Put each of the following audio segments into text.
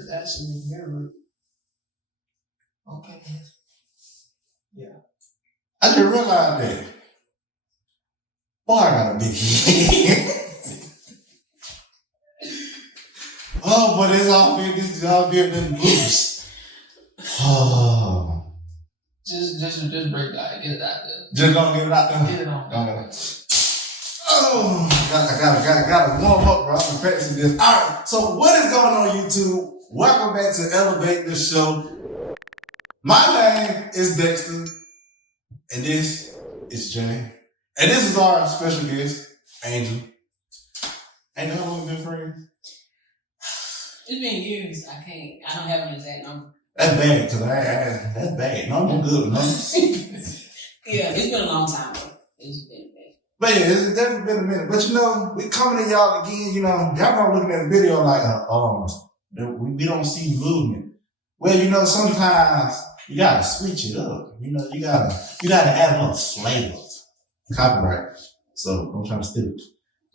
is actually mirrored. Okay. Yeah. I just realized that. Boy, I got a big head. Oh, but it's all big. This is all big and loose. Oh. Just break that. Get it out there. Just gonna get it out there. Get it on. Oh, I gotta warm up, bro. I'm practicing this. All right. So what is going on, YouTube? Welcome back to Elevate the Show. My name is Dexter, and this is Jay, and this is our special guest, Angel. Angel, how long have we been friends? It's been years. I don't have an exact number. That's bad, cause that's bad. No, I'm good with numbers. Yeah, it's been a long time though. It's been bad. But yeah, it's definitely been a minute. But you know, we coming to y'all again, you know, y'all probably looking at the video like, we don't see movement. Well, you know, sometimes you gotta switch it up. You know, you gotta add a little flavor. Copyright. So I'm trying to steal it.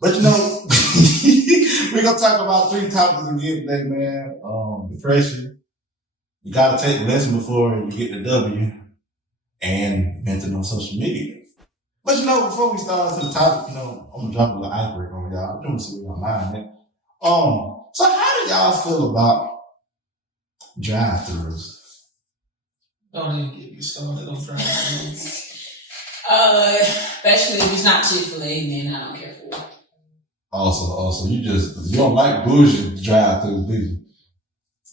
But you know, we're gonna talk about 3 topics again today, man. Depression. You gotta take the lesson before you get the W, and mental on social media. But you know, before we start into the topic, you know, I'm gonna drop a little icebreaker on y'all. I'm doing some on mine, man. So how do y'all feel about drive-thrus? Don't even get me started on drive-thrus. Especially if it's not Chick-fil-A, then I don't care for it. Also, you don't like bullshit drive-thrus, do you?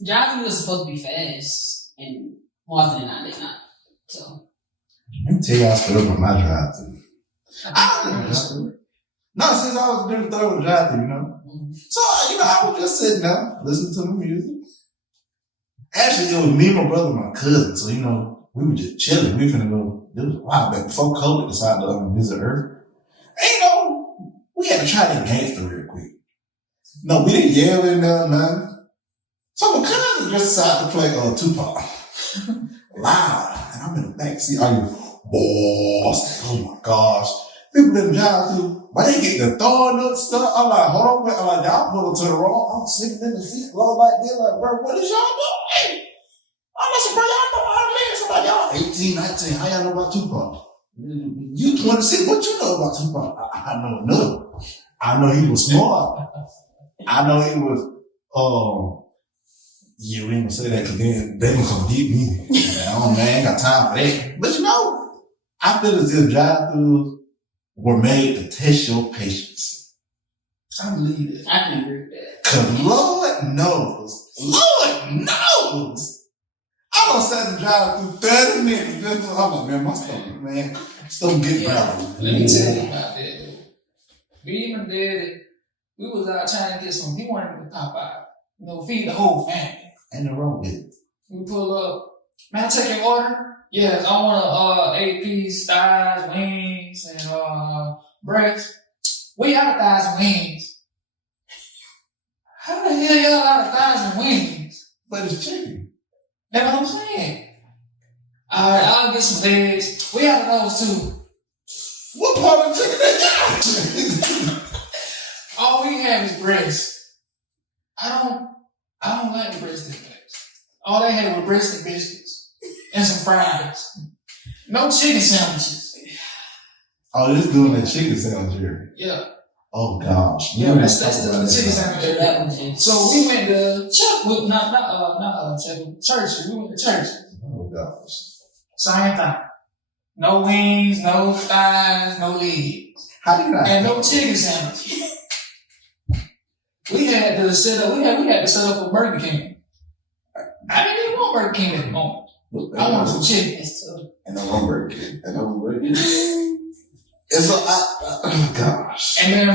Drive-thru is supposed to be fast, and more often than not, they're not. So. Let me tell y'all a story about my drive-thru. No, since I was doing thorough drive-thru, you know. Mm-hmm. So, you know, I was just sitting there, listening to the music. Actually, it was me, my brother, and my cousin. So, you know, we were just chilling. We finna go, it was a while back before COVID decided to visit Earth. And, you know, we had to try that gangster real quick. No, we didn't yell in there, nothing. So my cousin just decided to play Tupac. Loud. And I'm in the back seat. Are you boss? Oh my gosh. People in the drive-thru, but they get the throwing up stuff. I'm like, hold on, I'm like, y'all pull it to the wrong. I'm sitting in the seat, low like this, like, bro, what is y'all doing? I'm like, bro, y'all know how to live. So like, y'all 18, 19, how y'all know about Tupac? You 26, what you know about Tupac? I know nothing. I know he was smart. I know he was, yeah, we ain't gonna say that because then they gonna come get me. Man, I ain't got time for that. But you know, I feel as if drive-thrus were made to test your patience. I believe it. I can agree with that. Cause Lord knows, I done sat and drive-thru 30 minutes. Just, I'm like, man, my stomach, man, get brown. Let me tell you about that, though. Me and my daddy, we was out trying to get some. He wanted to pop out. You know, feed the whole family. Ain't no wrong with it. We pull up. Man, I take your order? Yes, I want 8 piece thighs, wings, and breast. We out of thighs and wings. How the hell y'all out of thighs and wings? But it's chicken. That's what I'm saying. Alright, I'll get some legs. We out of those too. What part of chicken they got? All we have is breast. I don't like the breast and biscuits. All they had were breast and biscuits and some fries. No chicken sandwiches. Oh, this doing that chicken sandwich here. Yeah. Oh gosh. Yeah, that's the chicken sandwich. That was so we went to church. Not church. We went to church. Oh gosh. Same thing. No wings, no thighs, no legs. How do you not? And no chicken sandwich. We had to set up. We had to set up for Burger King. I didn't even want Burger King at the moment. I wanted some chicken. And I want Burger King. And so oh gosh. And then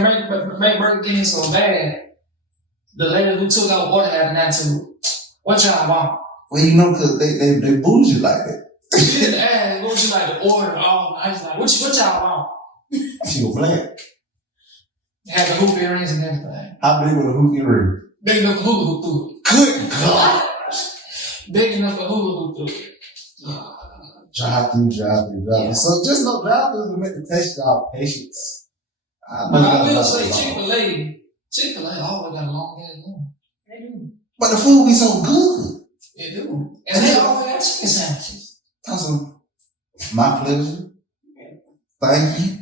make Burger King so bad. The lady who took our order had an attitude. What y'all want? Well, you know, cause they bougie like that. She didn't ask, what would you like to order? I was like, what y'all want? She was black. Had the hoop earrings and everything. How big were the hoop earrings? Big enough for hula hoop through it. Good God. Big enough for hula hoop through it. Drive-thru. Yeah. So just no drive-thru to make the test y'all patience. But I will say Chick-fil-A always got a long ass line. They do. But the food be so good. It do. And they always have chicken sandwiches. Awesome. My pleasure. Thank you.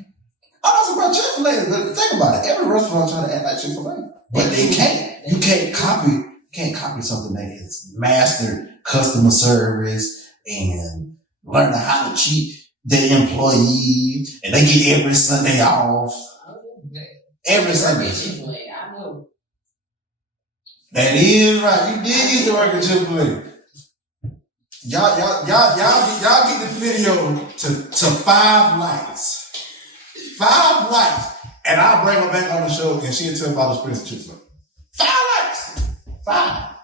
I'm also about Chick-fil-A, but think about it. Every restaurant trying to act like Chick-fil-A. But they can't. You can't copy something that is mastered customer service and learning how to cheat their employees, and they get every Sunday off. Every Sunday. I know. That is right. You did used to work at Chick-fil-A. Y'all get the video to 5 likes. 5 likes. And I'll bring her back on the show and she'll tell about the experience of Chick-fil-A. 5 likes. 5.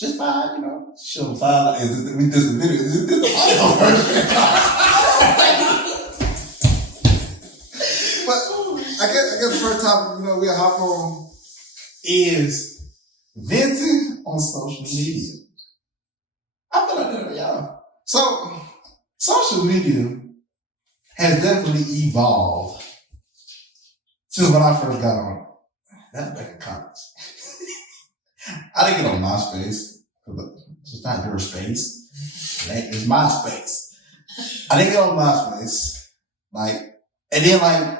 Just 5, you know. Show them 5 likes. We did the video. This is the audio version. But I guess the first topic, you know, we'll hop on is venting on social media. I feel like that, y'all. So, social media has definitely evolved since when I first got on it. That's back in college. I didn't get on MySpace. It's not your space. It's my space. I didn't get on MySpace. And then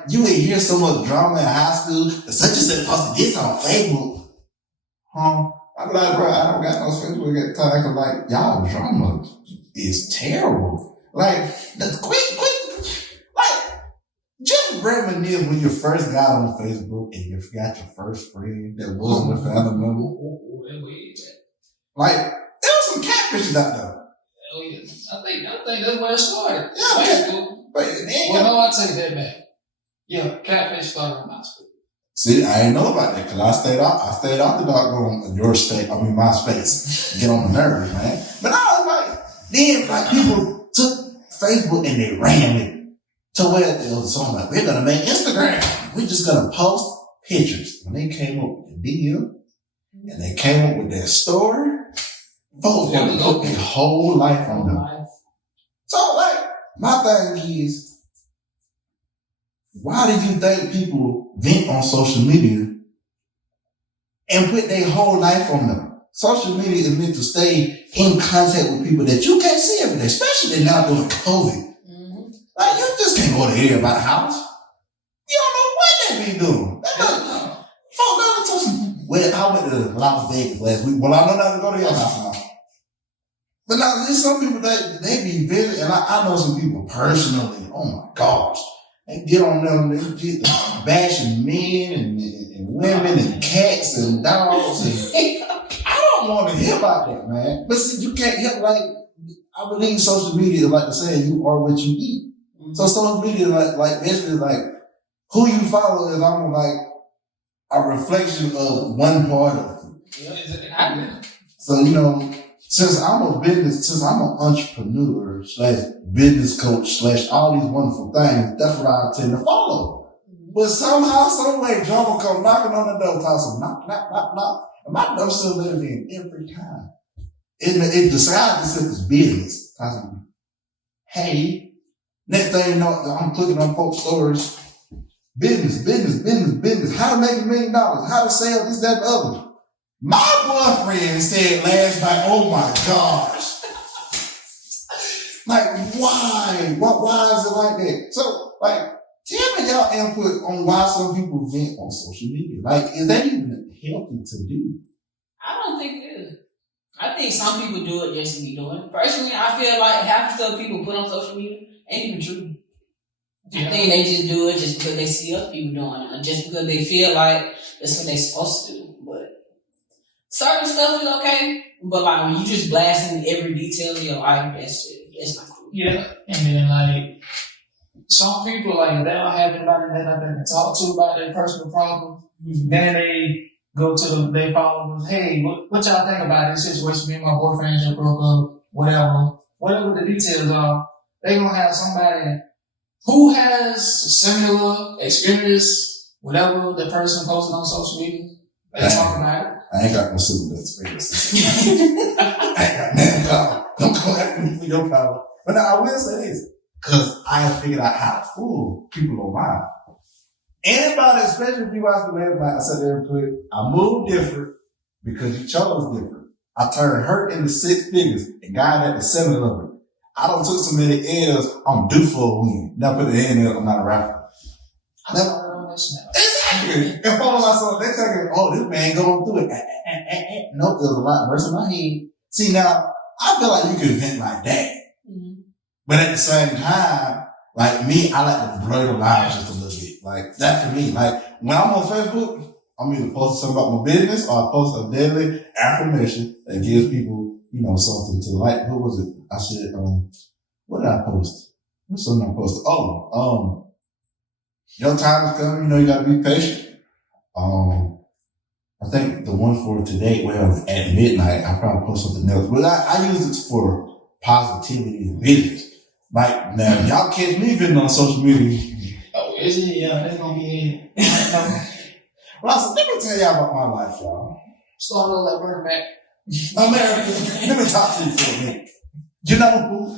you would hear so much drama in high school. Such and such posted this on Facebook. I'm like, bro, I don't got no Facebook at the time. Cause y'all drama is terrible. Just reminisce when you first got on Facebook and you forgot your first friend that wasn't a family member. There was some catfishes out there. Oh yeah, I think that's where it started. Yeah, no, I take that back. Yeah, catfish started on MySpace. See, I ain't know about that because I stayed out the doggone my space. Get on the nerves, man. But I was then people took Facebook and they ran with it. To where it was something we're gonna make Instagram. We're just gonna post pictures. When they came up with the DM and they came up with their story, folks wanna put their whole life on them. So my thing is, why did you think people vent on social media and put their whole life on them? Social media is meant to stay in contact with people that you can't see every day, especially now during COVID. You just can't go to everybody's house. You don't know what they be doing. Well, I went to Las Vegas last week. Well, I know not to go to your house now. But now, there's some people that they be busy, and I know some people personally. Oh my gosh. They get on them, they get bashing men and women and cats and dogs. And I don't want to hear about that, man. But see, you can't help, I believe social media is like the saying, you are what you eat. So social media basically who you follow is almost a reflection of one part of you. Yeah. So, since I'm an entrepreneur / business coach / all these wonderful things, that's what I tend to follow. But somehow, some way, drama come knocking on the door, talking knock, knock, knock, knock. And my door still let it in every time. It decides to it's business. I said, hey, next thing you know, I'm clicking on folks' stories. Business. How to make $1 million. How to sell this, that, and the other. My boyfriend said last night, oh my gosh. Why? Why is it like that? So, tell me y'all input on why some people vent on social media. Is that even healthy to do? I don't think it is. I think some people do it just to be doing it. Personally, I feel like half the stuff people put on social media ain't even true. Yeah. I think they just do it just because they see other people doing it, or just because they feel like that's what they're supposed to do. But certain stuff is okay, but when you just blasting every detail of your life, that's not cool. Yeah, and then some people they don't have anybody that they can talk to about their personal problems. Mm-hmm. Then they go to their followers, hey, what y'all think about this situation? Me and my boyfriend just broke up, whatever the details are. They gonna have somebody who has similar experience, whatever the person posted on social media. They talk about it. I ain't got no similar experience. I ain't got nothing. Don't come after me for your power. But now I will say this, because I have figured out how to fool people online. Anybody, especially if you watch the last night, I said there and put, I move different because you chose different. I turned hurt into 6 figures and got at the 7 of it. I don't took so many L's. I'm due for a win. Now put the end in, I'm not a rapper. Exactly. And follow my song, they thinking, oh, this man going through it. Nope, there's a lot worse in my head. See, now, I feel like you can vent like that. Mm-hmm. But at the same time, like me, I like to blur the lines just a little bit. Like, that for me. Like, when I'm on Facebook, I'm either posting something about my business or I post a daily affirmation that gives people, something to like. What was it? I said, what did I post? What's something I posted? Oh, your time is coming, you gotta be patient. I think the one for today, at midnight, I probably post something else. But I use it for positivity and business. Like, now, if y'all catch me venting on social media. Oh, is it? Yeah, that's gonna be it. Well, let me tell y'all about my life, y'all. Start a like Burger Mac. No, man, let me talk to you for a minute.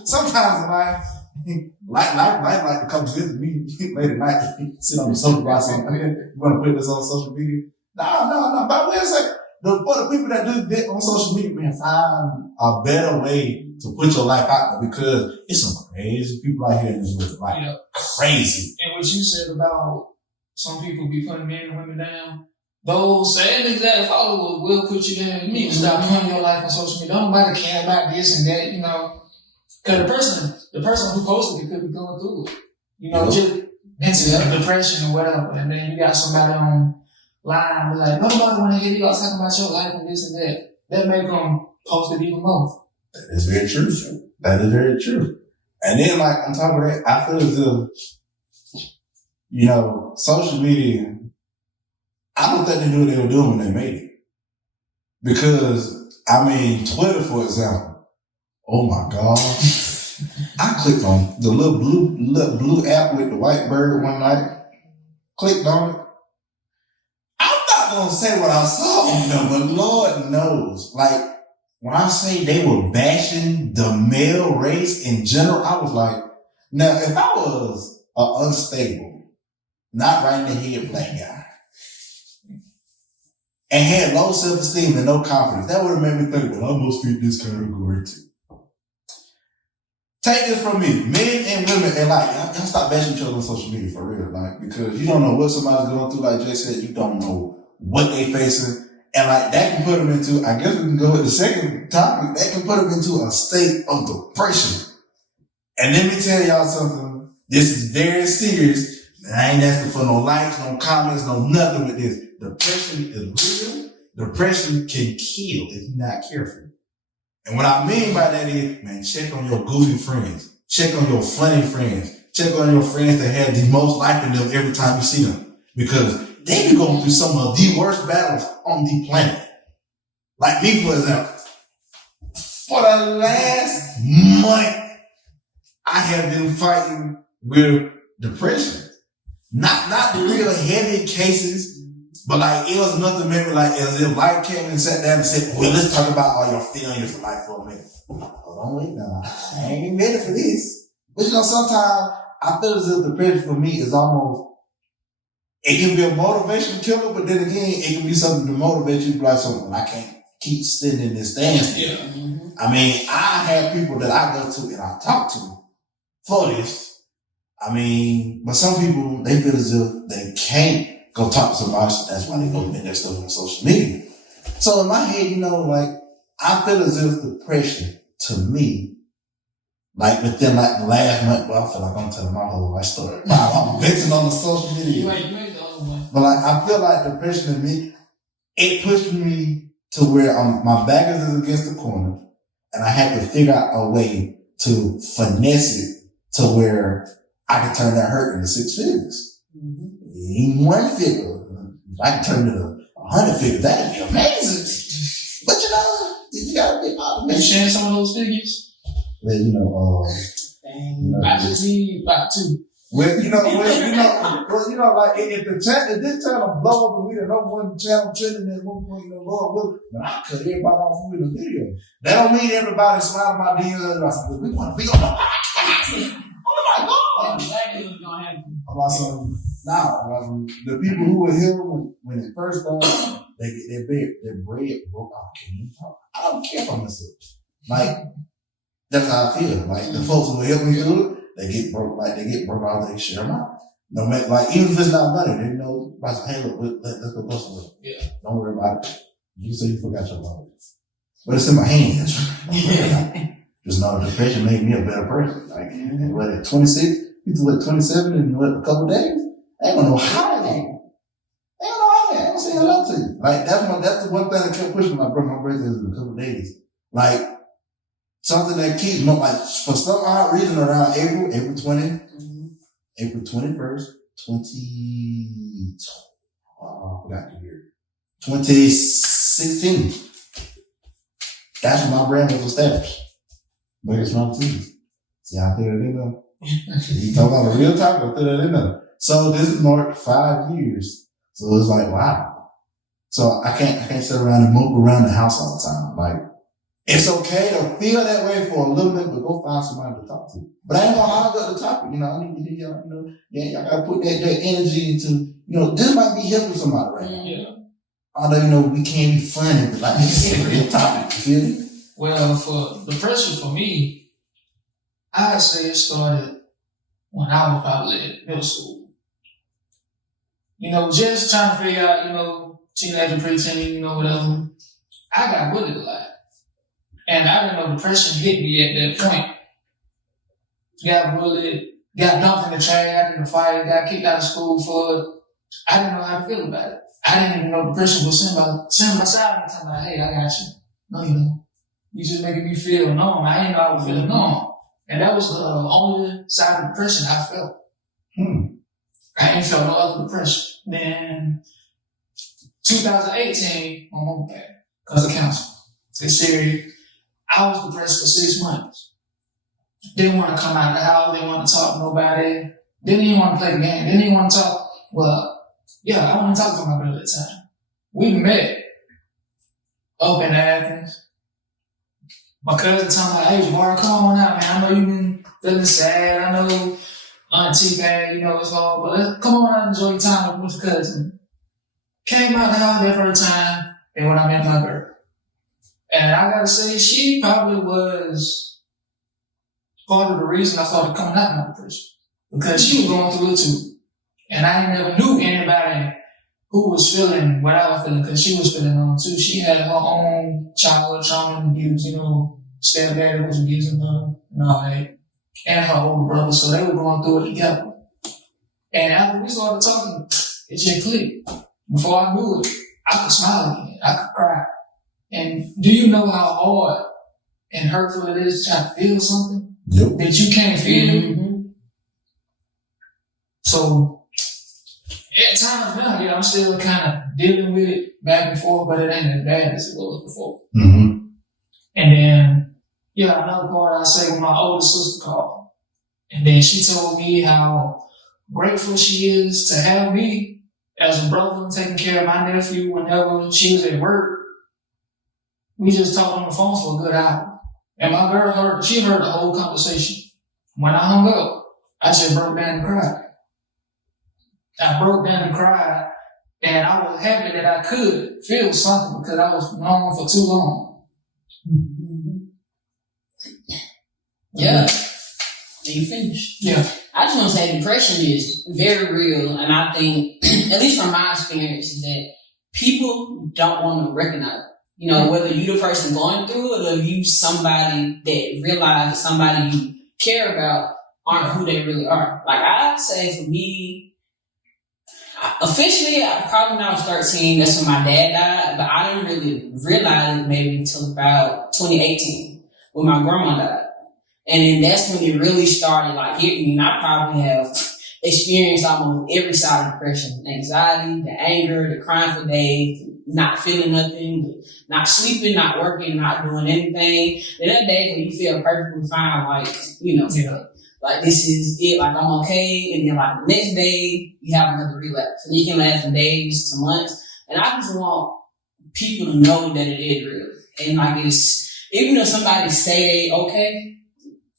Sometimes in life, like to come visit me late at night, sit on the sofa by something. You want to put this on social media? No. But wait a second. For the people that do that on social media, man, find a better way to put your life out there because it's some crazy people out here in this world. Like, crazy. And what you said about some people be putting men and women down, those same exact followers will put you down. You need to stop putting your life on social media. Don't nobody care about this and that, Because the person who posted it could be going through it. Just mental depression or whatever. And then you got somebody on line be like, nobody want to hear you all talking about your life and this and that. That make them post it even more. That is very true. That is very true. And then, like, on top of that, I feel as if, social media, I don't think they knew what they were doing when they made it. Because, Twitter, for example, oh my God. I clicked on the little blue app with the white bird one night. Clicked on it. I'm not going to say what I saw on them, but Lord knows. Like, when I say they were bashing the male race in general, I was like, now, if I was an unstable, not right in the head black guy, and had low self-esteem and no confidence, that would have made me think, well, I must fit this category too. Take this from me, men and women, and y'all stop bashing each other on social media for real, because you don't know what somebody's going through, like Jay said, you don't know what they facing, and that can put them into, I guess we can go with the second topic, that can put them into a state of depression. And let me tell y'all something, this is very serious. I ain't asking for no likes, no comments, no nothing with this. Depression is real. Depression can kill if you're not careful. And what I mean by that is, man, check on your goofy friends. Check on your funny friends. Check on your friends that have the most life in them every time you see them. Because they be going through some of the worst battles on the planet. Like me, for example. For the last month, I have been fighting with depression. Not the real heavy cases, but it was nothing maybe as if life came and sat down and said, well, let's talk about all your failures in life for a minute. Hold on, wait now. I ain't even ready for this. But sometimes I feel as if depression for me is almost, it can be a motivation killer, but then again, it can be something to motivate you to be like, something I can't keep sitting in this standstill. Yeah. Mm-hmm. I have people that I go to and I talk to for this. But some people, they feel as if they can't go talk to somebody, so that's why they go vent their stuff on social media. So in my head, I feel as if depression, to me, within the last month, I feel like I'm telling my whole life story. I'm venting on the social media. But I feel like depression to me, it pushed me to where my back is against the corner, and I had to figure out a way to finesse it to where I can turn that hurt into 6 figures. Mm-hmm. In 1 figure. If I can turn it into 100 figures, that'd be amazing. But you gotta be optimistic. You sharing some of those figures? Well, I just need about 2. If this channel blow up and we the number one channel trending at one point, Lord willing, but I cut everybody off with a video. That don't mean everybody sliding my DMs. We want to be on the podcast. Oh my God. don't have to. I'm also now the people who were here when it first started, they get their bread broke off. I don't care if I'm a sip. Like that's how I feel. Like the folks who help me through it, they get broke off. They share them out. No matter, like even if it's not money, they know. Hey, look, let's go bust with it. Yeah. Don't worry about it. You say you forgot your wallet, but it's in my hands. Just know the depression made me a better person. Like, and what at 26, you do what 27 in a couple of days? I don't know how that. I don't say hello to you. Like that's the one thing I kept pushing my birthday is in a couple of days. Like something that keeps me like for some odd reason around April 20, April 21st, 2016. That's when my brand was established. But it's not too. See, I threw that in there. You talk about a real topic, I threw that in there. So this is marked 5 years. So it's like, wow. So I can't sit around and mope around the house all the time. Like, it's okay to feel that way for a little bit, but go find somebody to talk to. But I ain't gonna hog up the topic, I need to hear y'all, y'all gotta put that energy into, this might be helping somebody right now. Yeah. Although, we can't be funny, but like, this is a real topic, you feel me? Well, for the pressure for me, I'd say it started when I was probably in middle school. Just trying to figure out, teenager, preteen, whatever. I got bullied a lot. And I didn't know depression hit me at that point. Got bullied, got dumped in the trash, got in a fight, got kicked out of school for it. I didn't know how to feel about it. I didn't even know depression was sitting beside me and telling me, hey, I got you. No, you don't. You just making me feel numb. I didn't know I was feeling numb. And that was the only side of depression I felt. I ain't felt no other depression. Then 2018, my mom came because of counseling. They said I was depressed for 6 months. Didn't want to come out of the house. Didn't want to talk to nobody. Didn't even want to play the game. Didn't even want to talk. Well, yeah, I want to talk to my brother at the time. We met up in Athens. My cousin told me, hey, Javar, come on out, man. I know you've been feeling sad. I know Auntie Pat, it's hard, but come on out and enjoy your time with your cousin. Came out the house that first time, and when I met my girl. And I gotta say, she probably was part of the reason I started coming out of my depression. Because she was going through it too. And I never knew anybody who was feeling what I was feeling, because she was feeling on too. She had her own childhood trauma and abuse, stepdad was abusing her and all that. And her older brother, so they were going through it together. And after we started talking, it just clicked. Before I knew it, I could smile again. I could cry. And do you know how hard and hurtful it is to try to feel something that you can't feel? Mm-hmm. So at times now, I'm still kind of dealing with it back and forth, but it ain't as bad as it was before. Mm-hmm. And then, another part I say when my older sister called. And then she told me how grateful she is to have me as a brother taking care of my nephew whenever she was at work. We just talked on the phone for a good hour. And my girl heard the whole conversation. When I hung up, I just broke down and cried. I broke down and cried, and I was happy that I could feel something because I was numb for too long. Mm-hmm. Yeah. And you finished. Yeah. I just want to say depression is very real, and I think, at least from my experience, is that people don't want to recognize it. Whether you the person going through it or you somebody that realizes somebody you care about aren't who they really are. Like I'd say for me, officially, probably when I was 13, that's when my dad died, but I didn't really realize it maybe until about 2018 when my grandma died. And then that's when it really started hitting me. And I probably have experienced almost every side of depression: anxiety, the anger, the crying for days, not feeling nothing, not sleeping, not working, not doing anything. And that day when you feel perfectly fine, this is it, I'm okay. And then the next day you have another relapse. And it can last from days to months. And I just want people to know that it is real. And it's, even if somebody say they okay,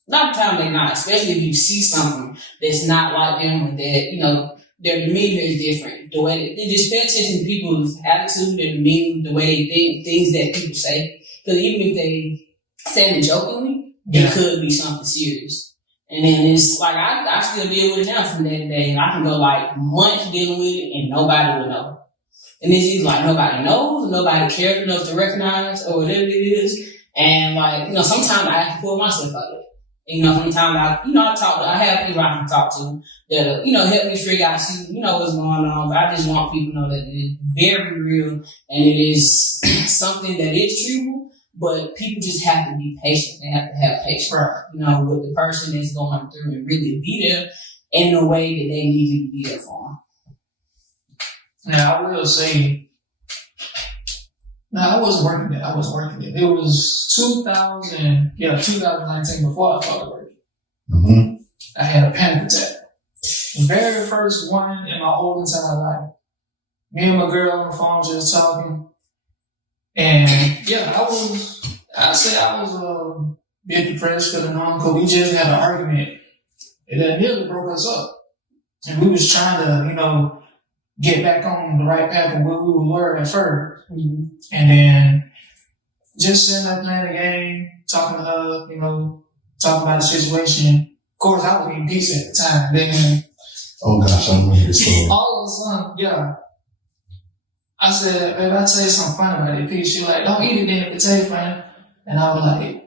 Not the time they not, especially if you see something that's not like them or that, their demeanor is different. The way they just pay attention to people's attitude, their demeanor, the way they think, things that people say. Because even if they say it jokingly, it could be something serious. And then it's like, I still deal with it now from day to day. And I can go like months dealing with it and nobody will know. And it's either like nobody knows, nobody cares enough to recognize or whatever it is. And like, sometimes I have to pull myself out of it. Sometimes I have people I can talk to that, help me figure out, see, what's going on. But I just want people to know that it is very real and it is something that is treatable, but people just have to be patient. They have to have patience, with the person that's going through and really be there in the way that they need you to be there for them. Now, I will say, I wasn't working it. It was 2019 before I started working. Mm-hmm. I had a panic attack. The very first one in my whole entire life. Me and my girl on the phone just talking. And I was a bit depressed because we just had an argument. And that nearly broke us up. And we was trying to, get back on the right path of where we were at first. Mm-hmm. And then just sitting there playing the game, talking to her, talking about the situation. Of course, I was eating pizza at the time. Then, oh gosh, I remember this story. All of a sudden, I said, babe, I'll tell you something funny about that pizza. She was like, don't eat it then if it tastes funny. And I was like,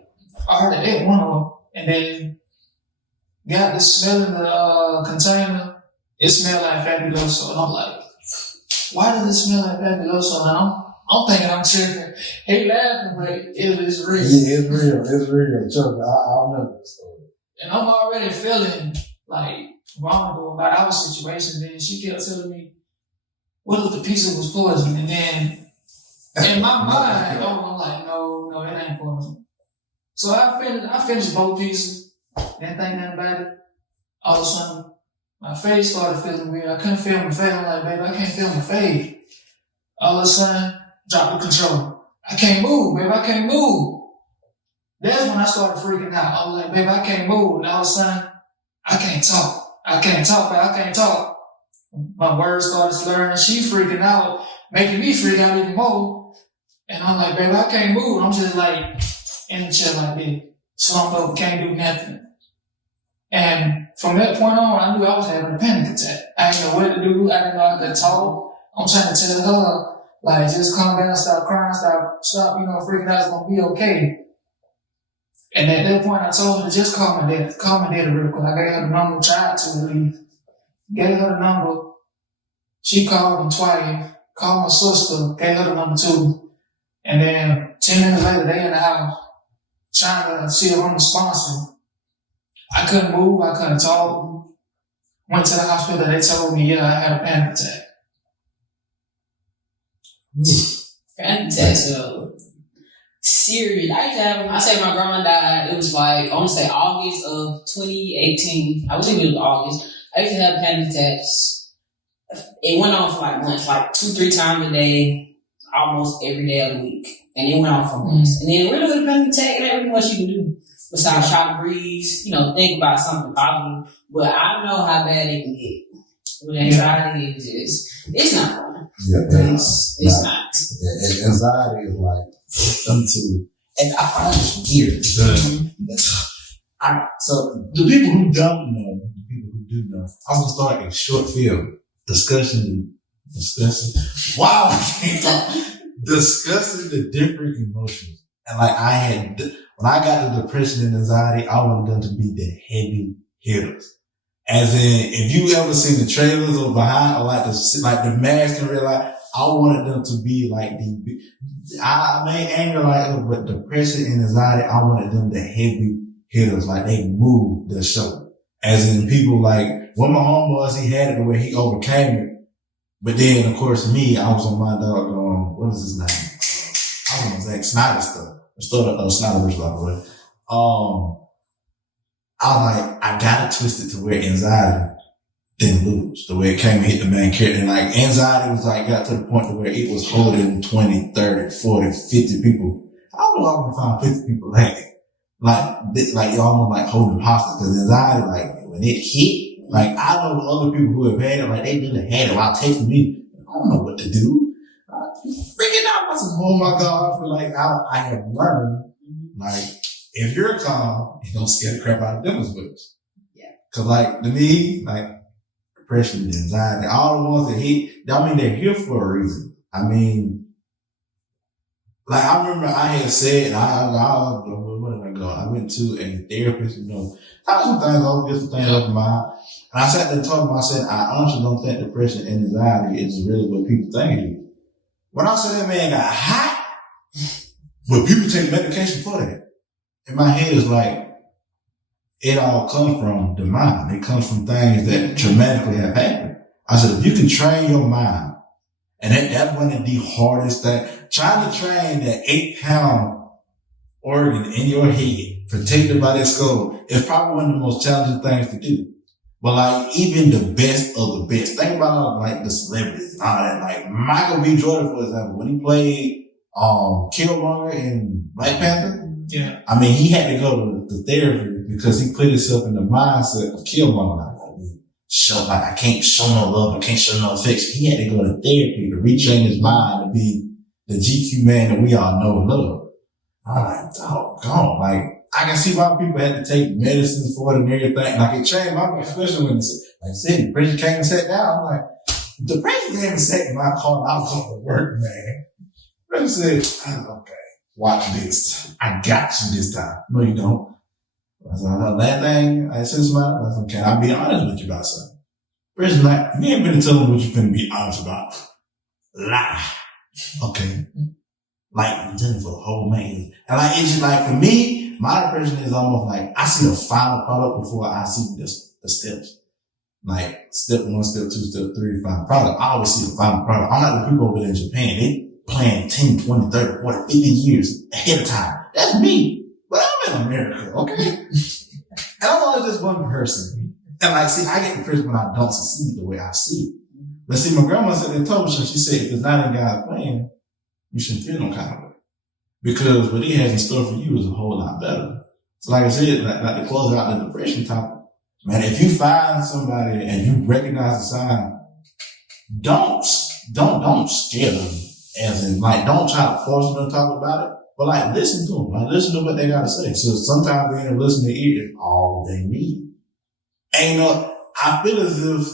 I heard it ate one of them. And then got the smell in the container. It smelled like Fabuloso. And I'm like, why does it smell like Fabuloso? And I'm thinking I'm tripping. He laughing, but it is real. Yeah, it's real. Chuck, I remember that story. And I'm already feeling like vulnerable about our situation. Then she kept telling me, what if the pizza was poison? And then in my mind, I'm like, no, it ain't poison. So I finished both pieces. Didn't think nothing about it. All of a sudden, my face started feeling weird. I couldn't feel my face. I'm like, baby, I can't feel my face. All of a sudden, drop the control. I can't move, baby. I can't move. That's when I started freaking out. I was like, baby, I can't move. And all of a sudden, I can't talk. I can't talk. My words started slurring. She freaking out, making me freak out even more. And I'm like, baby, I can't move. I'm just like in the chair like this, slumped over, can't do nothing. And from that point on, I knew I was having a panic attack. I didn't know what to do. I didn't know I could talk. I'm trying to tell her, like, just calm down, stop crying, stop, freaking out. It's gonna be okay. And at that point, I told her to just call my daddy real quick. I gave her the number, tried to at least. Gave her the number. She called him twice. Called my sister, gave her the number too. And then 10 minutes later, they in the house trying to see if I'm responsive. I couldn't move. I couldn't talk. Went to the hospital. They told me, I had a panic attack. Panic attacks are serious. I say my grandma died. It was like, I want to say August of 2018. I was thinking it was August. I used to have panic attacks. It went on for like months, like 2-3 times a day, almost every day of the week. And it went on for months. And then really with a panic attack, there ain't much you can do besides try to breathe, think about something positive. But I know how bad it can get. With anxiety, it's not fun. It's not. Yeah, anxiety is like them two. And I find it weird because so the people who don't know, the people who do know, I'm gonna start a short film discussing. Wow, discussing the different emotions. And like when I got the depression and anxiety, I wanted them to be the heavy hitters. As in, if you ever seen the trailers or behind, or like the mask in real life, I wanted them to be like I may anger like them, but depression and anxiety, I wanted them the heavy hitters, like they moved the show. As in people like, one of my homeboys, he had it the way he overcame it. But then, of course, me, I was on my dog, what is his name? I don't know, Zack Snyder stuff. Snyderverse, by the way. I was like, I got it twisted to where anxiety didn't lose. The way it came and hit the main character. And like, anxiety was like, got to the point to where it was holding 20, 30, 40, 50 people. I don't know if I can find 50 people like it. like you almost like holding hostage because anxiety, like when it hit, like I know other people who have had it, like they really had it while texting me. I don't know what to do. Freaking out. I said, oh my God, I feel like I have learned, like, if you're calm, you don't scare the crap out of them as much. Yeah. Cause like, to me, like, depression, anxiety, all the ones that hit, I mean, they're here for a reason. I mean, like, I remember I had said, where did I go? I went to a therapist, you know, talk some things off, get some things off my mind. And I sat there and told him, I said, I honestly don't think depression and anxiety is really what people think it is. When I said that man got hot, but people take medication for that. In my head is like, it all comes from the mind. It comes from things that traumatically have happened. I said, if you can train your mind, and that's one of the hardest things, trying to train that 8-pound organ in your head, protected by that skull, is probably one of the most challenging things to do. But like, even the best of the best, think about like the celebrities and all that. Like Michael B. Jordan, for example, when he played Killmonger in Black Panther, Yeah. I mean, he had to go to therapy because he put himself in the mindset of Killmonger. Like, I can't show no love, I can't show no affection. He had to go to therapy to retrain his mind to be the GQ man that we all know and love. I'm like, doggone, like, I can see why people had to take medicines for it and everything. Like, it changed my mind, especially when, like I said, depression came and sat down. I'm like, depression came and sat in my car and I was going to work, man. Depression said, okay, watch this. I got you this time. No, you don't. I said, that thing, I said, somebody, I said, can I be honest with you about something? Depression, like, you ain't been telling me what you're going to be honest about. Lie. Okay. Like, I'm telling you for the whole man. And like, it's just like, for me, my depression is almost like, I see the final product before I see the steps. Like, step 1, step 2, step 3, final product. I always see the final product. I'm like the people over there in Japan. They plan 10, 20, 30, 40, 50 years ahead of time. That's me. But I'm in America, okay? And I'm only just one person. And like, see, I get depressed when I don't succeed the way I see it. But see, my grandma said in told me, she said, if it's not in God's plan, you shouldn't feel no kind of way. Because what he has in store for you is a whole lot better. So like I said, like to close out the depression topic, man, if you find somebody and you recognize the sign, don't scare them. As in, like, don't try to force them to talk about it, but like, listen to them. Like, listen to what they gotta say. So sometimes being a listening ear is all they need. And, I feel as if,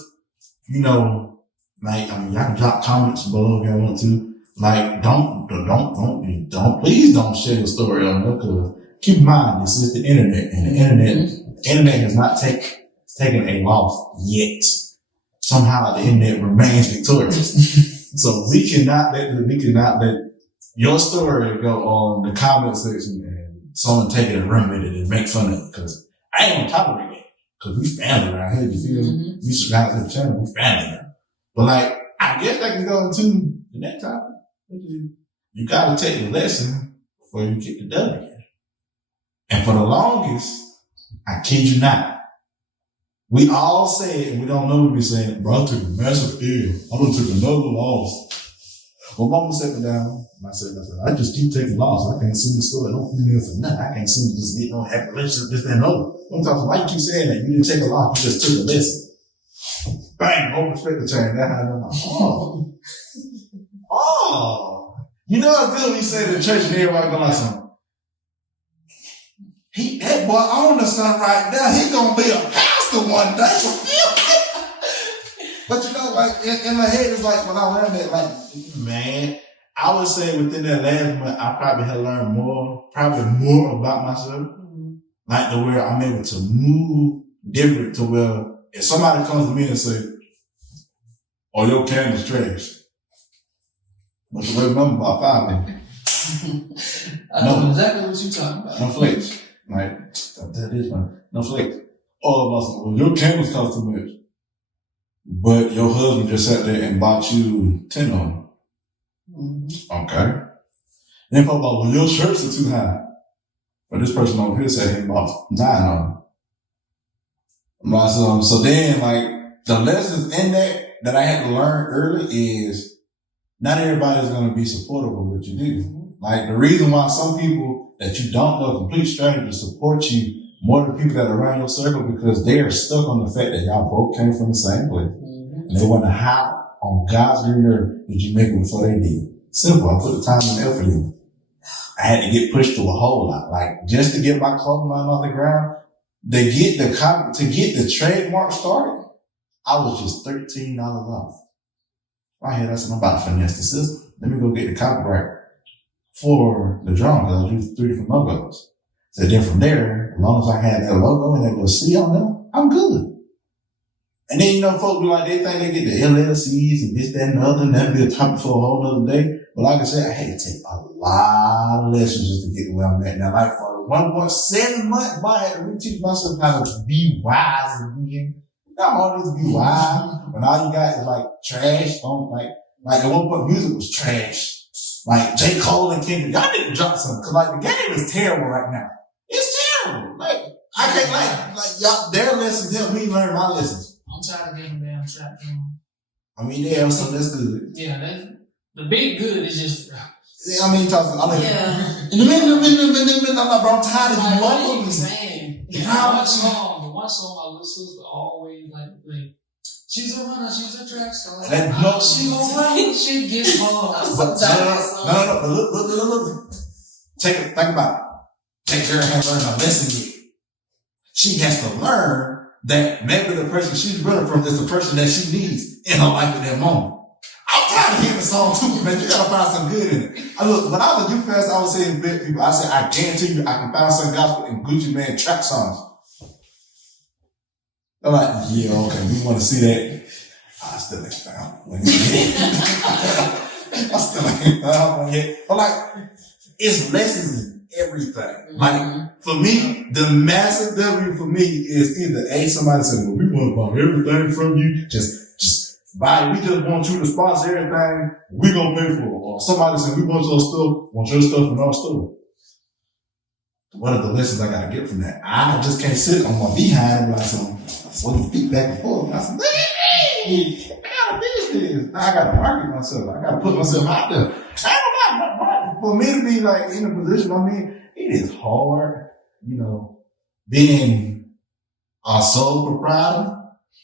like, I mean, y'all can drop comments below if y'all want to. Like, please don't share your story on there, because keep in mind, this is the internet, and the internet has not taken a loss yet. Somehow the internet remains victorious. So we cannot let your story go on the comment section and someone take it and run with it and make fun of it, because I ain't gonna tolerate it, because we family around here, you feel me? You subscribe to the channel, we family now. But like, I guess that can go into the next topic. You gotta take the lesson before you get the W. And for the longest, I kid you not, we all say it and we don't know what we're saying. Bro, I took a massive L. I done took another loss. Well, mama sat me down and I said, I just keep taking losses. I can't see the story. I don't feel me for nothing. I can't seem to just get no happy relationship, this, that, and other. I'm talking, why you keep saying that? You didn't take a loss. You just took a lesson. Bang, whole perspective change. That happened. Oh. You know it's good when you say to the church and everybody go like something. That boy on the sun right now, he gonna be a pastor one day. But you know, like, in my head, it's like, when I learned that, like, man, I would say within that last month, I probably had learned more about myself. Like, to where I'm able to move different, to where if somebody comes to me and say, oh, your can is trash. But the way remember about 5 minutes. I know exactly what you're talking about. No flakes. Like, that is fine. No flakes. All of us, well, your candles cost too much. But your husband just sat there and bought you 10 of them. Okay. Then folk about, well, your shirts are too high. But this person over here said he bought 9 of them. So then, like, the lessons in that I had to learn early is not everybody's going to be supportive of what you do. Like the reason why some people that you don't know, complete strangers, support you more than people that are around your circle because they are stuck on the fact that y'all both came from the same place. And they wonder how on God's green earth did you make it before they did. Simple. I put the time and effort in. I had to get pushed through a whole lot. Like just to get my clothing line off the ground, to get the trademark started, I was just $13 off. I hear that's I'm about to finesse the system. Let me go get the copyright for the drum because I used 3 different logos. So then from there, as long as I had that logo and that little C on them, I'm good. And then, folks be like, they think they get the LLCs and this, that, and the other, and that'd be a topic for a whole other day. But like I said, I had to take a lot of lessons just to get where I'm at now. Like for 1.7 months, I had to reteach myself how to be wise again. Not always be wise when all you got is like trash. Like at one point, music was trash. Like J. Cole and Kendrick, y'all need to drop something because like the game is terrible right now. It's terrible. Like I can't like y'all. Their lessons help me learn my lessons. I'm tired of getting damn trap game. I mean, yeah, so that's good. Yeah, the big good is just. Yeah, I mean, talking. Yeah. In the middle, I'm like, bro, I'm tired of you What The one song my little sister always like to play. She's a runner, she's a track star. No, she gon' run, she gets hard. No, but look. Think about it. That girl has learned a lesson yet. She has to learn that maybe the person she's running from is the person that she needs in her life at that moment. I'm tired of hearing the song too, man. You gotta find some good in it. When I was a youth pastor, I was saying to people, I said, I guarantee you I can find some gospel and Gucci Man trap songs. They're like, yeah, okay, we want to see that. I still ain't found one yet. I still ain't found one yet. But like, it's lessons in everything. Like, for me, the massive W for me is either somebody said, well, we want to buy everything from you. Just buy it. We just want you to sponsor everything. We gonna pay for it. Or somebody said, we want your stuff in our store. What are the lessons I gotta get from that? I just can't sit on my behind and be like, so you feet back and forth. And I said, look at me. I gotta business. I gotta market myself. I gotta put myself out there. For me to be like in a position, I mean, it is hard, being a sole proprietor.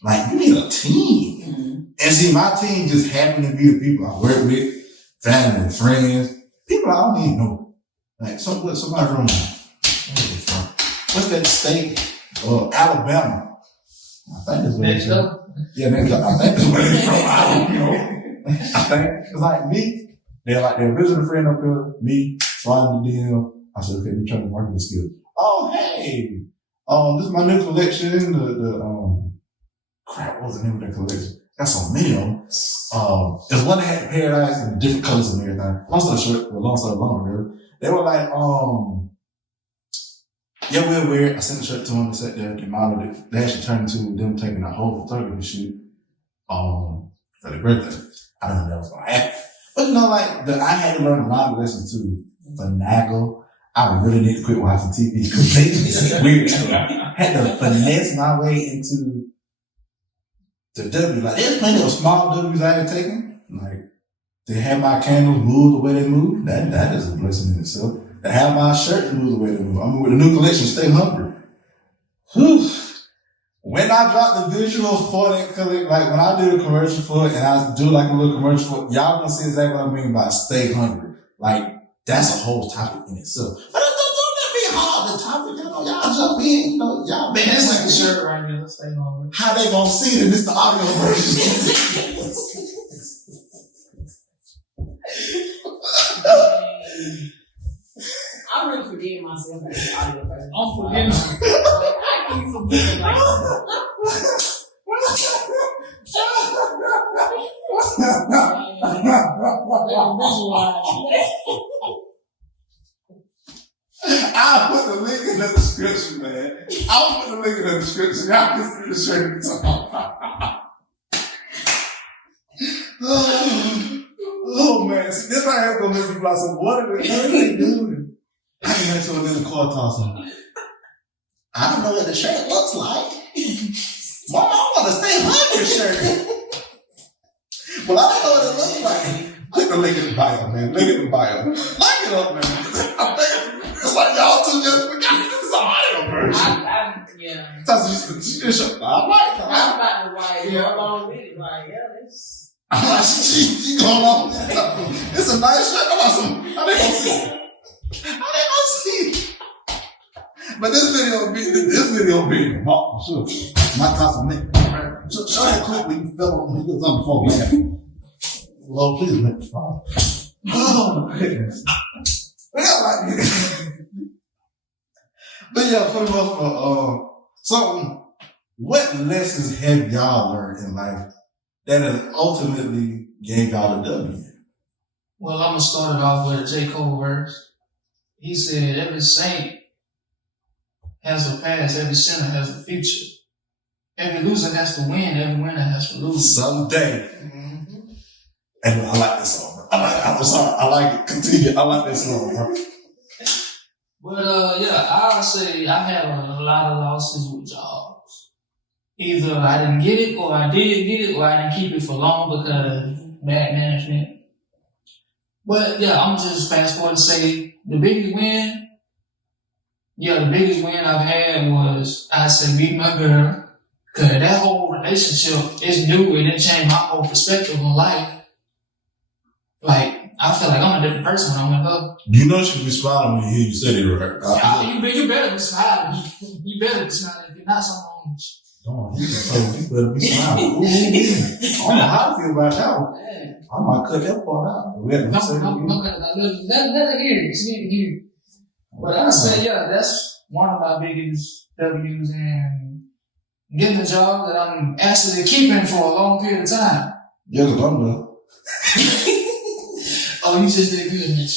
Like, you need a team. And see, my team just happened to be the people I work with, family and friends, people I don't even know. Like, somebody from, what's that state? Alabama. I think that's where Next up. Yeah, next up. I think that's where they're from. I don't know. I think it's like me. They're like their original friend up here, me, sliding the deal. I said, okay, we're trying to market the skill. Oh, hey. This is my new collection. Crap, what was the name of that collection? Got so many of them. There's one that had paradise and different colors and everything. Long story long, really. They were like, yeah, we're weird. I sent the shirt to them. They sat there, they modeled it. They actually turned into them taking a whole photography shoot, for their birthday. I don't know if that was gonna happen. But I had to learn a lot of lessons to finagle. I really need to quit watching TV because they just weird stuff. Had to finesse my way into the W. Like, there's plenty of small W's I had taken. Like, to have my candles move the way they move, that is a blessing in itself. To have my shirt move the way they move. I mean, with the new collection, Stay Hungry. Whew. When I dropped the visuals for that collection, like when I do a commercial for it and I do like a little commercial for it, y'all gonna see exactly what I mean by Stay Hungry. Like, that's a whole topic in itself. But don't let me hard the topic, y'all jump in, y'all Man, that's like a shirt right here. Stay hungry. how they gonna see it if it's the audio version? I'm really forgetting myself at the audio version. I'm forgetting. I keep forgetting I'll put the link in the description, man. I'll put the link in the description. Y'all can see the shirt. Oh man, see, this right here gonna make me like, so what are they doing? I can make sure there's a car toss on. I don't know what the shirt looks like. Mom, I want to Stay Hungry shirt. Well, I don't know what it looks like. Click the link in the bio, man. Link in the bio. Like it up, man. It's like y'all two just forgot this is an audio version. Yeah. She just shut I like her. I'm about to like go along with it. Like, yeah, this. She going on. It's a nice track. I'm like, how they gonna see it? How they gonna see it? But this video be hot for sure. My cousin Nick. Show that clip where you fell on me. He was on the phone laughing. Lord, please make me fall. Oh my goodness. But yeah, for the most part, so what lessons have y'all learned in life that has ultimately gave y'all a W? Well, I'm gonna start it off with a J. Cole verse. He said, "Every saint has a past, every sinner has a future. Every loser has to win, every winner has to lose." Someday. Mm-hmm. And I like this song, bro. I like it. Continue. I like this song, bro. But yeah, I would say I had a lot of losses with jobs. Either I didn't get it, or I did get it, or I didn't keep it for long because bad management. But yeah, I'm just fast forward to say the biggest win. Yeah, the biggest win I've had was I said meeting my girl. Cause that whole relationship is new and it changed my whole perspective on life. Like, I feel like I'm a different person when I'm with her. You know she be smiling when you hear you say it, right? You better be smiling. You better be smiling. If you're not, something wrong with you. Come on, you better be smiling. Ooh, I don't know how I feel about that one. I might cut that part out. Let it hear. She need to hear. But I say, yeah, that's one of my biggest W's and getting a job that I'm actually keeping for a long period of time. Yeah, because I'm done. Oh, you just did good, Mitch.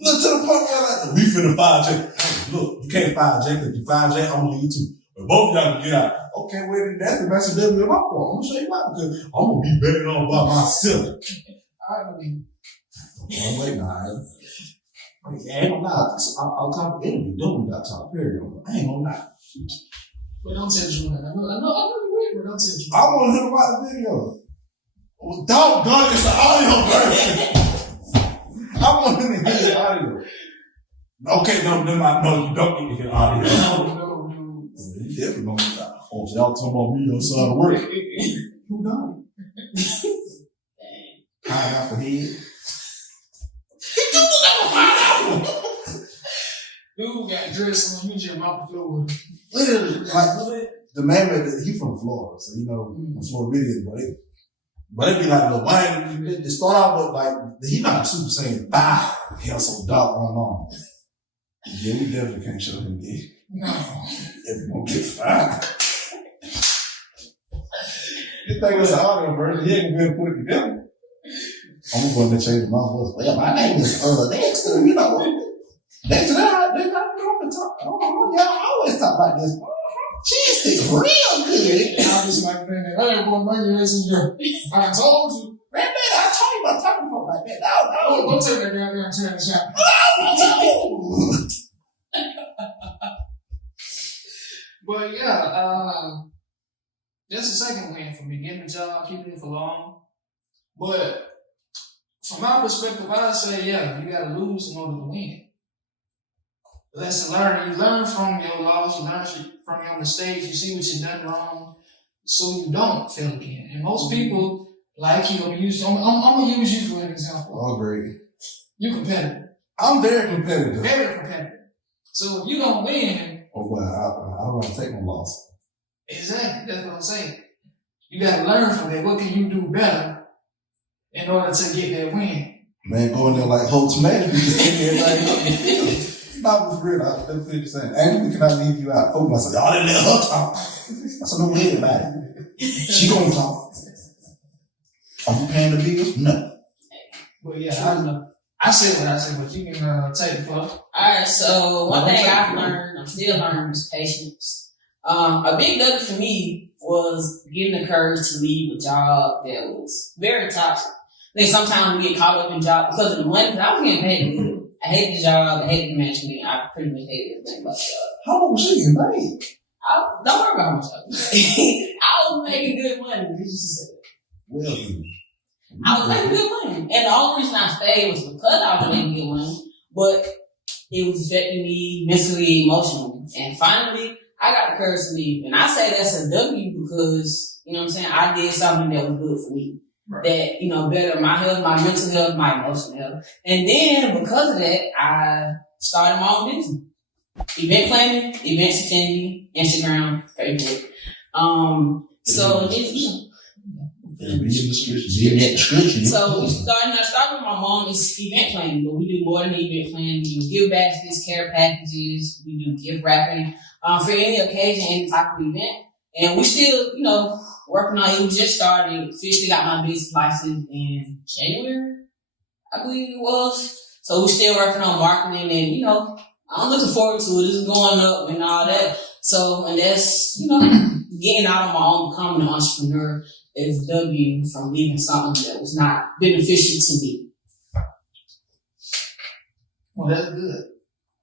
Look to the point where like, we finna fire Jake. Hey, look, you can't fire Jake. If you fire Jake, I'm gonna leave you too. But both of y'all can get out. Okay, well, that's the best of W in my part. I'm gonna show you why, because I'm gonna be betting on by myself. I believe. Oh, wait, nah. I ain't gonna lie. I'll talk to interview. Don't got talk, period. I ain't gonna lie. But don't tell you that. I know you're but don't tell you. I want to hear about the video. Well, doggone, it's an audio version. I want him to hear the audio. Okay, no, you don't need to hear audio. No. You definitely don't need that. Oh, so y'all talking about me outside of work. Who done it? High off the head. He do never find out. Dude got dressed on you just mop the floor. Literally, like, the man, he from Florida, so you know, Floridian, but it be like Lil Wayne, it start out with like, he not super saying, bah, he has some dark going on. Yeah, we definitely can't show him gay. No. If we gonna get fired. You think it's an audio version, he ain't gonna be able to put it together. I'm going to change my voice. Well, my name is Dexter, you know. Dexter, they got to come and talk. Oh, yeah, I always talk like this. Cheese is real good. I was like, man, I ain't going to bring you this in here. I told you. Man, I told you about talking folk like that. No. Don't take that down there and turn the shop. No. But yeah, that's the second win for me. Getting a job, keeping it for long. But from my perspective, I'd say, yeah, you got to lose in order to win. Lesson learned. You learn from your loss. You learn from your mistakes. You see what you done wrong, so you don't fail again. And most people, like you, I'm gonna use you for an example. Oh, great. You competitive. I'm very competitive. Very competitive. So if you don't win, oh well, I don't want to take no loss. Exactly. That's what I'm saying. You got to learn from that. What can you do better in order to get that win? Man, going there like whole tomato, you just take everybody up the field. Not for real, I don't feel the same. And we cannot leave you out. Folks like, y'all didn't let her talk. I said, don't worry about it. She gonna talk. Are you paying the bills? No. Well, yeah, I said what I said, but you can take the floor. Alright, so one thing I've learned, I'm still learning, is patience. A big nugget for me was getting the courage to leave a job that was very toxic. I think sometimes we get caught up in jobs because of the money, because I was getting paid good. I hated the job, I hated the management, I pretty much hated everything about the job. How much was she paid? Don't worry about how much I was making. I was making good money. Well, I was making good money. And the only reason I stayed was because I was making good money. But it was affecting me mentally, emotionally. And finally, I got the courage to leave. And I say that's a W because, you know what I'm saying, I did something that was good for me. Right. That, you know, better my health, my mental health, my emotional health. And then because of that, I started my own business. Event planning, events affinity, Instagram, Facebook. So we started with my mom is event planning, but we do more than event planning. We do gift baskets, care packages, we do gift wrapping, for any occasion, any type of event. And we still, you know, working on it. We just started, officially got my business license in January, I believe it was. So we're still working on marketing and, you know, I'm looking forward to it. It's going up and all that. So, and that's, you know, getting out on my own, becoming an entrepreneur is W from leaving something that was not beneficial to me. Well, that's good.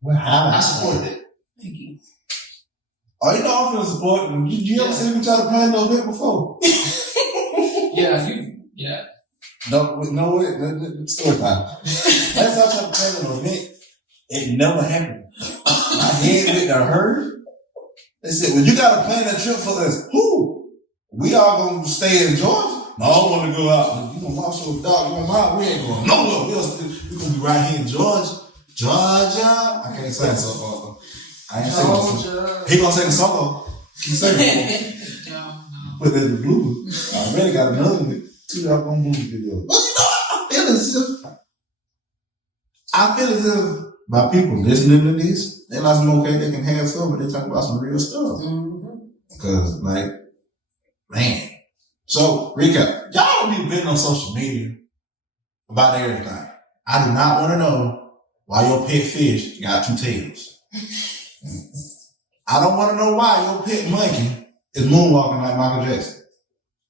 Well, I support it. Thank you. Oh, you know, I'm gonna support them. You ever seen me try to plan no event before? Yeah. No way. Story time. Last time I tried to plan an event, it never happened. My head went to hurt. They said, well, you got to plan that trip for us. Who? We all going to stay in Georgia? No, I want to go out. You going to watch your dog. You mind? We ain't going nowhere. We're going to be right here in Georgia. I can't say it so I ain't saying it. He going to sing the song. Keep saying it. No. Put that in the blue. I already got another one. 2 y'all going to movie video. But you know, I feel as if by people listening to this, they're like, okay, they can have some, but they talk about some real stuff. Because, like, man. So, recap. Y'all don't be betting on social media about everything. I do not want to know why your pet fish got 2 tails. I don't want to know why your pet monkey is moonwalking like Michael Jackson.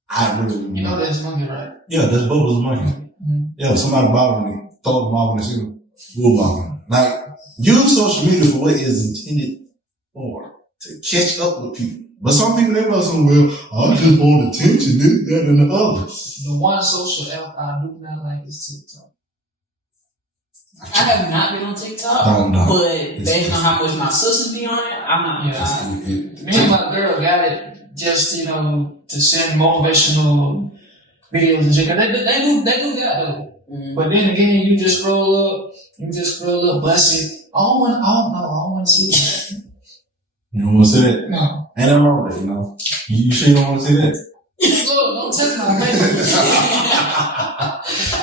I really don't know. You know that's monkey, right? Yeah, that's Bubba's monkey. Mm-hmm. Yeah, somebody bought him, throw him off and see him moonwalking. Like, use social media for what it is intended for, to catch up with people. But some people, they must say, well, I just want attention, this, that, and the other. The one social app I do not like is TikTok. I have not been on TikTok, but based on how much my sisters be on it, I'm not. Me and my girl got it just, you know, to send motivational videos and shit. They do that though. Mm-hmm. But then again, you just scroll up, bless it. I don't want to see that. You don't want to see that? No. Ain't nothing wrong with that, you know. You sure you don't want to see that? Look, don't touch my face.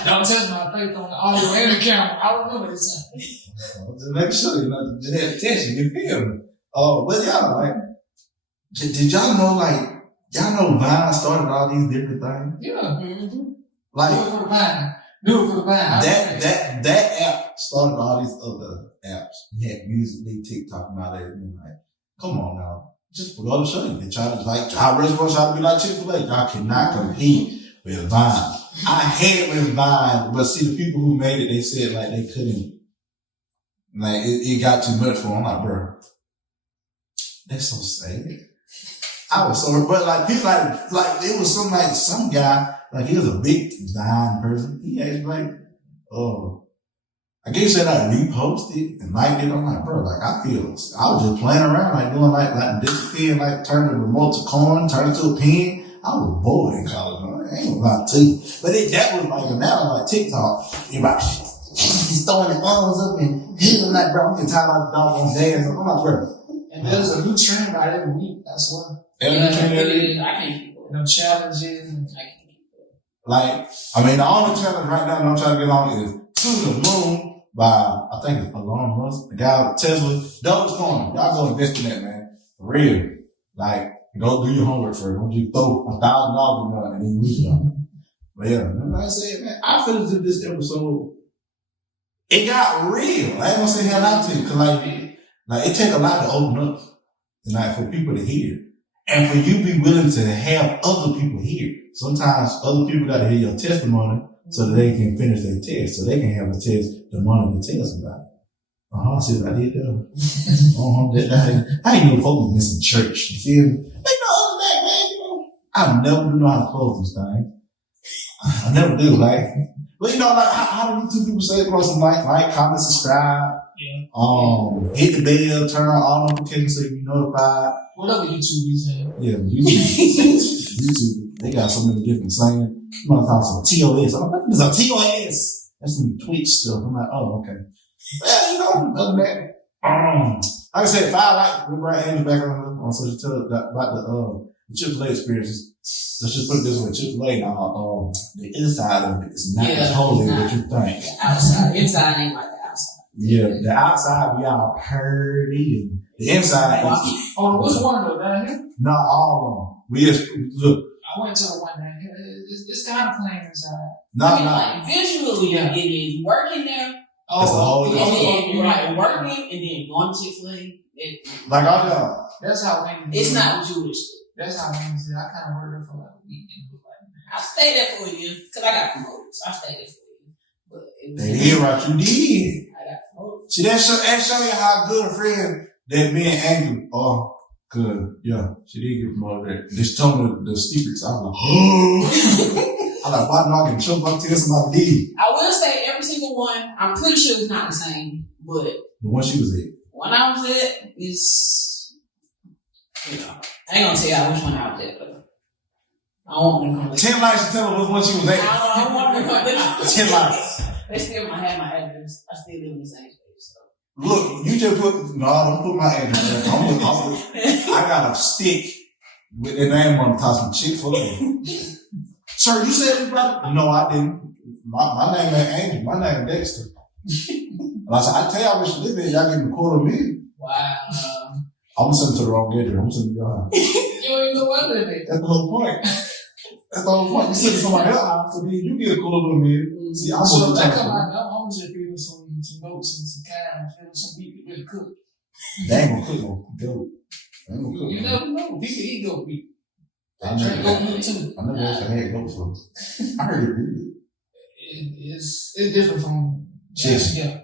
Don't touch my face on the audio and the camera. I remember this time. Just make sure, you know, just have attention, you feel me? But y'all, like, did y'all know, like, y'all know Vine started all these different things? Yeah. Mm-hmm. Like, do it for the Vine. That app started all these other apps. You had Musical.ly, TikTok, and all that. And like, come on now. Just for the show you. They try to, like, our restaurants try to be like Chick-fil-A. Y'all cannot compete with Vine. I hate with Vine, but see, the people who made it, they said, like, they couldn't. Like, it got too much for them. I'm like, bro, that's so sad. I was so, but like, people like, it was some guy, like, he was a big Vine person. He actually, like, I guess that I reposted and liked it. I'm like, bro, like, I was just playing around, like, doing, like disappear, like, turn the remote to coin, turn it to a pen. I was bored in college, man. I ain't gonna lie to you. But that was like, now, like, TikTok, everybody, he's throwing the arms up and hitting like, bro, I'm getting tired of the dog on dance. I'm like, bro. And there's a new trend right every week. That's why. I can't keep up. No challenges. I can't keep up. Like, I mean, the only challenge right now that I'm trying to get on is To the Moon by, I think it's Elon Musk, the guy with Tesla. Dope's Corner. Y'all go invest in that, man. For real. Like, go do your homework first. Don't you throw $1,000 in there and then lose it. But yeah, like I said, man, I feel as if this episode, it got real. I ain't gonna say hell out to you, cause like it take a lot to open up, and like for people to hear, and for you to be willing to have other people hear. Sometimes other people got to hear your testimony so that they can finish their test, so they can have a test tomorrow to tell us about it. See what I did there? I ain't no folks missing church. You feel me? They know other than that, man. You know, I never know how to close this thing. I never do, like. But you know, like, how do YouTube people say, bro, some like, comment, subscribe. Yeah. Hit the bell, turn on all notifications so you be notified. Whatever YouTube is saying. Yeah, YouTube, they got so many different sayings. You want to talk some TOS. I'm like, there's a TOS. That's some Twitch stuff. I'm like, oh, okay. Yeah, you know, other than that, like I said, 5 likes, we brought Andrew back on social tell about the Chick-fil-A experiences. Let's just put it this way, Chick-fil-A now, the inside of it is not as holy as you think. The outside. Inside ain't like the outside. Yeah, the outside we all pretty, and the inside is. Oh, what's one though, down here? Not all of them. We just, look. I went to the one down here. It's kind of plain inside. Like visually, it is working there. That's a whole and then you're like working and then going to Chick-fil-A. Like I know. That's how Wayne. It's not what you would expect. That's how Wayne did. I kind of worked there for like a week. I stayed there for a year because I got promoted. So I stayed there for a year. But it was they did right, you did. I got promoted. See, that show you how good a friend that me and Andrew are. Good, yeah. She did get promoted. Just told me the secrets. I was like, oh. I'm like, why do I get choke up till somebody did? I will say every single one, I'm pretty sure it's not the same, but the one she was at. when I was at is, you know, I ain't gonna tell y'all which one I was at, but I don't want to come 10 likes to tell her which one she was at. I don't want to come 10 likes. They still might have my address. I still live in the same space, so. Look, you just put, no, I don't put my address there. I got a stick with the name on the top of Chick-fil-A. Sir, you said it, brother? No, I didn't. My name ain't Angel. My name is Dexter. And I said, I tell y'all where she live at. Y'all give me $250,000. Wow. I'm gonna send it to the wrong address. I'm gonna send it to your house. You don't even know what it is. That's the whole point. That's the whole point. You send it to somebody else's house, so then you get a cool little meal. See, I'm So gonna that tell come you. out, I'm just giving some goats and some cows and some meat to really cook. They ain't gonna cook no goat. They ain't gonna cook You no never know. People eat goat meat. I They drink goat meat too. never actually had goat for. I heard it good. It's different from Chicken. Yeah.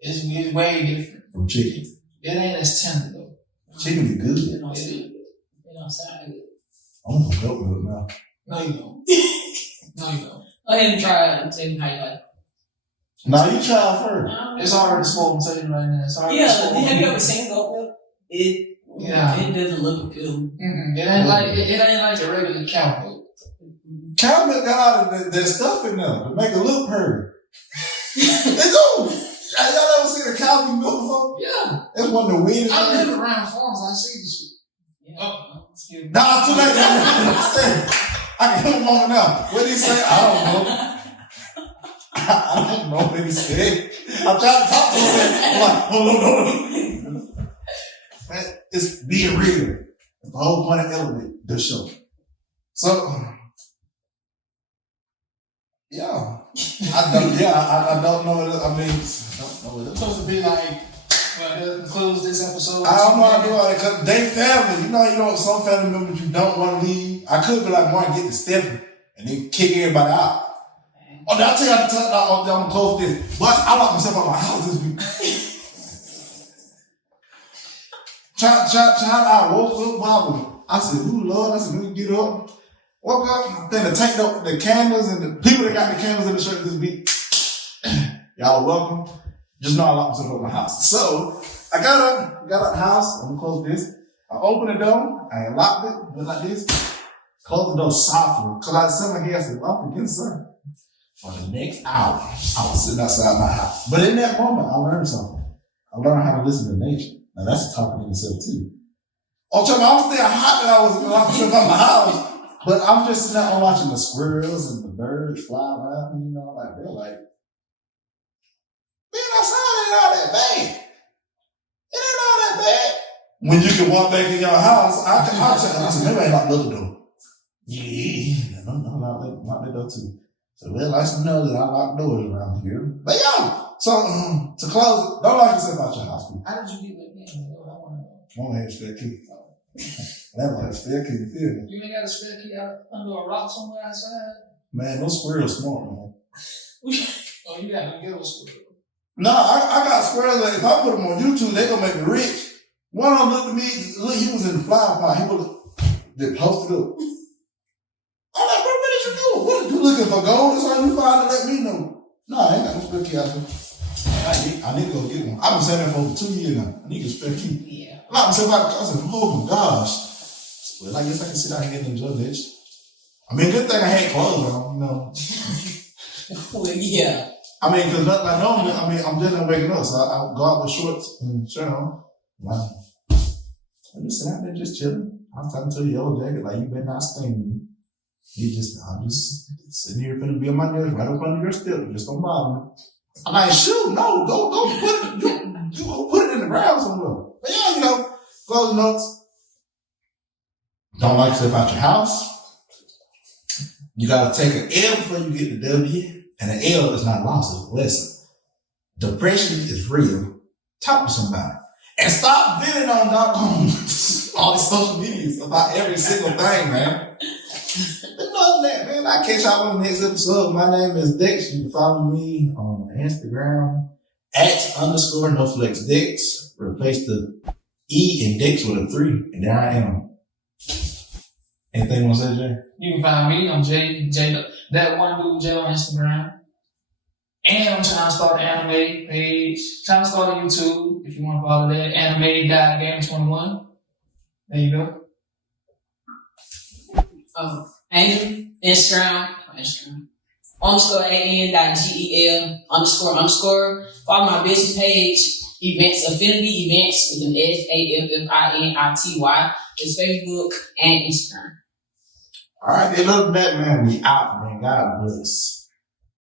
It's way different. From chicken. It ain't as tender though. Chicken is good. It don't sound good. It don't sound good. I want some goat milk now. No, you don't. No, you don't. Go ahead and try it and tell me how you like it. Now you try it first. It's already spoiled, I'm telling you right now. It's already Yeah, spoiled. have you ever seen goat milk? It doesn't look appealing. It ain't like the regular cow milk. Cow milk got all that stuff in there to make it look pretty. It do. Y'all ever seen a cow milk before? Yeah. That's one of the weirdest I things. live around farms. I see this shit. Yeah. Oh, excuse me. Nah, too late. I can hear him on now. What did he say? I don't know. I don't know what he said. I'm trying to talk to him. I'm like, hold on. Man, it's being real. That's the whole point of Elevate, the show. So, yeah. I don't know what it, I mean, I don't know what It's supposed to be like, well, that concludes this episode. I don't know how to do all that because they family. You know, some family members you don't want to leave. I could be like, one, get the stepping and then kick everybody out. Oh, did I tell you I'm gonna close this? But I locked myself out of my house this week. I woke up, I said, ooh, Lord, I said, let me get up. Woke up, then to take the candles and the people that got the candles in the church this week. Y'all welcome. Just know I locked myself out of my house. So, I got out the house, I'm gonna close this. I opened the door, I locked it, went like this. Closed the door softly, cause I said my gas, I said, well, I'm forgetting something. For the next hour, I was sitting outside my house. But in that moment, I learned something. I learned how to listen to nature. Now that's a topic in itself too. Oh, Chuck, I was still hot that I was locked up in my house. But I'm just sitting there watching the squirrels and the birds fly around, you know, like they're like, being outside ain't all that bad. It ain't all that bad. When you can walk back in your house, I said, maybe I ain't locked the door. Yeah, no, lock the door too. So they'd like to know that I lock doors around here. But yeah, so to close it, don't lock yourself out your house. How did you get that in? I want to have a spare key. That one has a spare key, you feel me? You ain't got a spare key out under a rock somewhere outside? Man, those squirrels smart, man. Oh, you got to get those squirrels. No, I got squirrels that if I put them on YouTube, they gonna make me rich. One of them looked at me, look, he was in the flower pot. He was just posted up. I'm like, bro, what did you do? What did you looking for? a goal is on you, find let me know. No, I ain't got no spare key out there. I need to go get one. I've been saying that for over 2 years now. I need to get a spare key. Yeah. I said, oh my gosh. Well, I guess I can sit out here and enjoy this. I mean, good thing I had clothes on, you know. Well, yeah. I mean, because like normally, I'm just not waking up, so I go out with shorts and shirt on. Like, I'm just sitting out there just chilling. I'm talking to a yellow jacket, like, you better not sting me. I'm just sitting here finna be on my nerves right up under your step. Just don't bother me. I'm like, shoot, no, go put it, you go put it in the ground somewhere. But yeah, you know, close notes. Don't like stuff out your house. You gotta take an L before you get the W. And an L is not loss, it's a lesson. Depression is real. Talk to somebody. And stop venting on all these social medias about every single thing, man. But other than that, man, I'll catch y'all on the next episode. My name is Dex. You can follow me on Instagram @_NoFlexDex. Replace the E in Dex with a 3. And there I am. Anything you want to say, Jay? You can find me on J that one dude J on Instagram. And I'm trying to start an anime page. Trying to start a YouTube if you want to follow that. Anime.game21. There you go. Angel, Instagram, _AN.GEL__. Follow my business page, events, Affinity Events with an SAFFINITY. It's Facebook and Instagram. All right, other than that, man, we out, man. God bless.